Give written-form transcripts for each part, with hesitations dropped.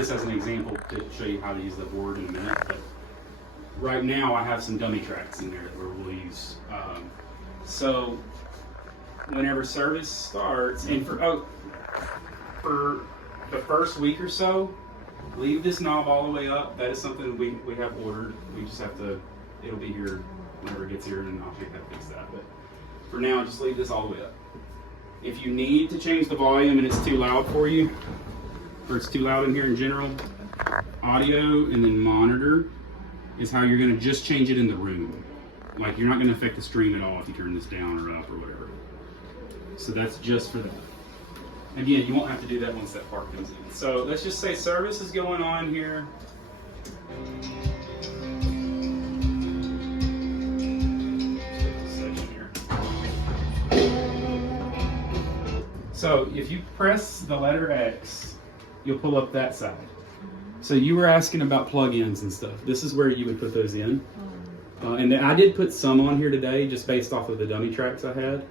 this as an example to show you how to use the board in a minute, but right now I have some dummy tracks in there where we'll use. So whenever service starts, and for the first week or so, leave this knob all the way up. That is something we have ordered. We just have to, it'll be here whenever it gets here, and I'll take that fix that. But for now, just leave this all the way up. If you need to change the volume and it's too loud for you, or it's too loud in here in general, audio and then monitor is how you're going to just change it in the room. Like, you're not going to affect the stream at all if you turn this down or up or whatever. So that's just for that. Again, you won't have to do that once that part comes in. So let's just say service is going on here. So if you press the letter X, you'll pull up that side. So you were asking about plugins and stuff. This is where you would put those in. And I did put some on here today just based off of the dummy tracks I had.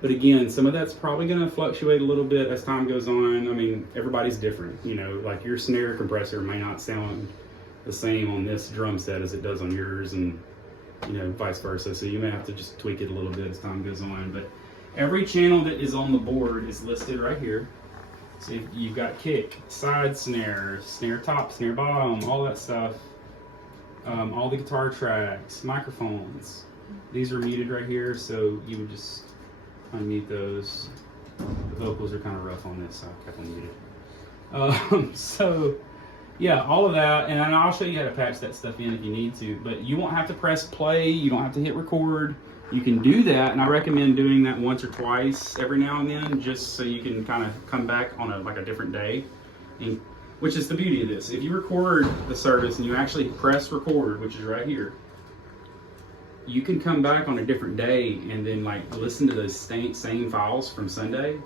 But again, some of that's probably going to fluctuate a little bit as time goes on. I mean, everybody's different. You know, like your snare compressor may not sound the same on this drum set as it does on yours, and, you know, vice versa. So you may have to just tweak it a little bit as time goes on. But every channel that is on the board is listed right here. So you've got kick, side snare, snare top, snare bottom, all that stuff. All the guitar tracks, microphones. These are muted right here, so you would just unmute those. The vocals are kind of rough on this, so I kept them muted. So yeah, all of that, and I'll show you how to patch that stuff in if you need to, but you won't have to press play, you don't have to hit record. You can do that, and I recommend doing that once or twice every now and then, just so you can kind of come back on a different day. And, which is the beauty of this. If you record the service and you actually press record, which is right here, you can come back on a different day and then like listen to those same files from Sunday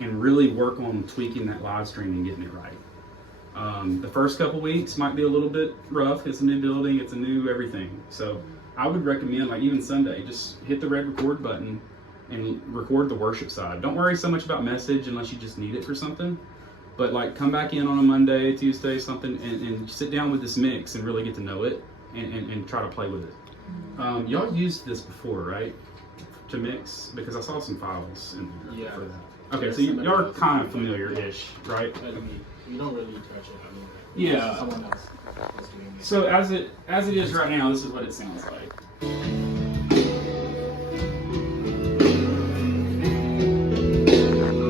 and really work on tweaking that live stream and getting it right. The first couple weeks might be a little bit rough. It's a new building, it's a new everything. So I would recommend, like even Sunday, just hit the red record button and record the worship side. Don't worry so much about message unless you just need it for something. But like come back in on a Monday, Tuesday, something, and sit down with this mix and really get to know it and try to play with it. Y'all used this before, right? To mix? Because I saw some files in here for that. Okay, so y'all are kind of familiar-ish, right? You don't really touch it. I mean, yeah. Someone else is doing it. So as it is right now, this is what it sounds like.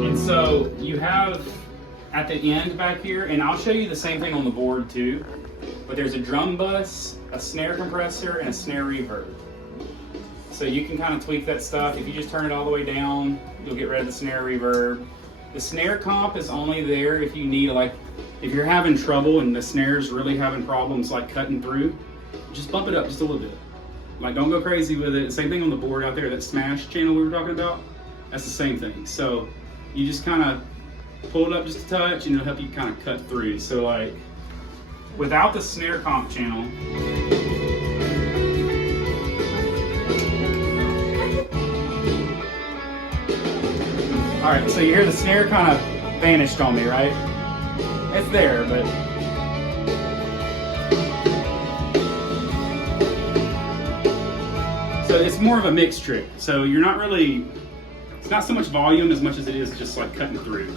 And so you have at the end back here, and I'll show you the same thing on the board too, but there's a drum bus, a snare compressor, and a snare reverb. So you can kind of tweak that stuff. If you just turn it all the way down, you'll get rid of the snare reverb. The snare comp is only there if you need, like, if you're having trouble and the snare's really having problems like cutting through, just bump it up just a little bit. Like, don't go crazy with it. Same thing on the board out there, that smash channel we were talking about, that's the same thing. So you just kind of pull it up just a touch and it'll help you kind of cut through. So like, without the snare comp channel, all right, so you hear the snare kind of vanished on me, right? It's there, but so it's more of a mix trick. So you're not really, it's not so much volume as much as it is just like cutting through.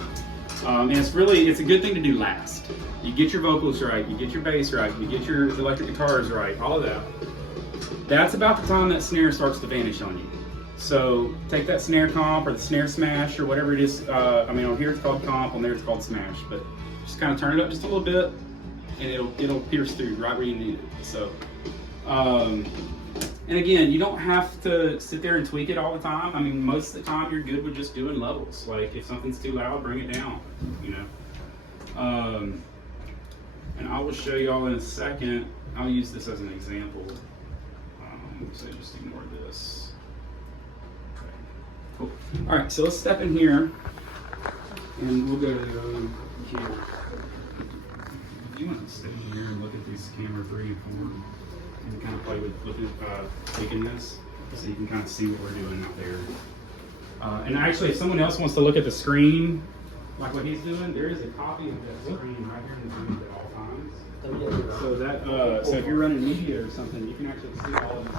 And it's a good thing to do last. You get your vocals right, you get your bass right, you get your electric guitars right, all of that. That's about the time that snare starts to vanish on you. So take that snare comp or the snare smash or whatever it is. I mean, on here it's called comp, on there it's called smash, but just kind of turn it up just a little bit and it'll pierce through right where you need it. So, and again, you don't have to sit there and tweak it all the time. I mean, most of the time you're good with just doing levels. Like if something's too loud, bring it down, you know. And I will show you all in a second. I'll use this as an example. So just ignore this. Okay. Cool. All right, so let's step in here and we'll go to here. You want to sit in here and look at these camera 3 and 4 and kind of play with taking this so you can kind of see what we're doing out there. And actually, if someone else wants to look at the screen, like what he's doing, there is a copy of that screen right here in the booth at all times. So that, so if you're running media or something, you can actually see all of it.